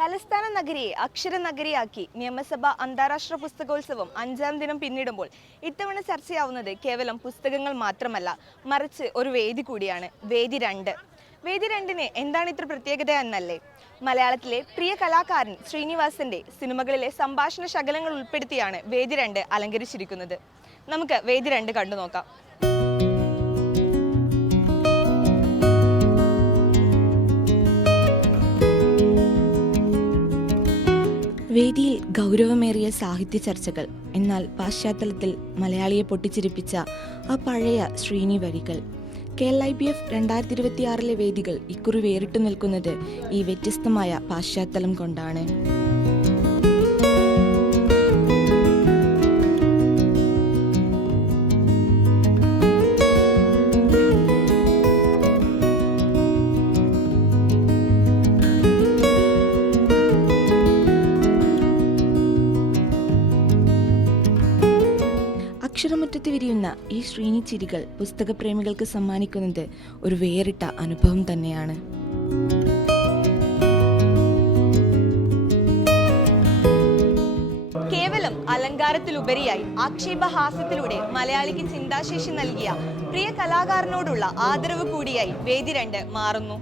തലസ്ഥാന നഗരിയെ അക്ഷരനഗരിയാക്കി നിയമസഭാ അന്താരാഷ്ട്ര പുസ്തകോത്സവം 5ാം ദിനം പിന്നിടുമ്പോൾ ഇത്തവണ ചർച്ചയാവുന്നത് കേവലം പുസ്തകങ്ങൾ മാത്രമല്ല, മറിച്ച് ഒരു വേദി കൂടിയാണ്. വേദി 2. വേദി 2-ന് എന്താണ് ഇത്ര പ്രത്യേകത എന്നല്ലേ? മലയാളത്തിലെ പ്രിയ കലാകാരൻ ശ്രീനിവാസന്റെ സിനിമകളിലെ സംഭാഷണ ശകലങ്ങൾ ഉൾപ്പെടുത്തിയാണ് വേദി 2 അലങ്കരിച്ചിരിക്കുന്നത്. നമുക്ക് വേദി 2 കണ്ടു നോക്കാം. വേദിയിൽ ഗൗരവമേറിയ സാഹിത്യ ചർച്ചകൾ, എന്നാൽ പാശ്ചാത്തലത്തിൽ മലയാളിയെ പൊട്ടിച്ചിരിപ്പിച്ച ആ പഴയ ശ്രീനി വരികൾ. KLIPF 2026 വേദികൾ ഇക്കുറി വേറിട്ടു നിൽക്കുന്നത് ഈ വ്യത്യസ്തമായ പാശ്ചാത്തലം കൊണ്ടാണ്. അക്ഷരമുറ്റത്ത് വിരിയുന്ന ഈ ശ്രീനി ചിരികൾ പുസ്തകപ്രേമികൾക്ക് സമ്മാനിക്കുന്നത് ഒരു വേറിട്ട അനുഭവം തന്നെയാണ്. കേവലം അലങ്കാരത്തിലുപരിയായി ആക്ഷേപഹാസ്യത്തിലൂടെ മലയാളിക്ക് ചിന്താശേഷി നൽകിയ പ്രിയ കലാകാരനോടുള്ള ആദരവ് കൂടിയായി വേദി 2 മാറുന്നു.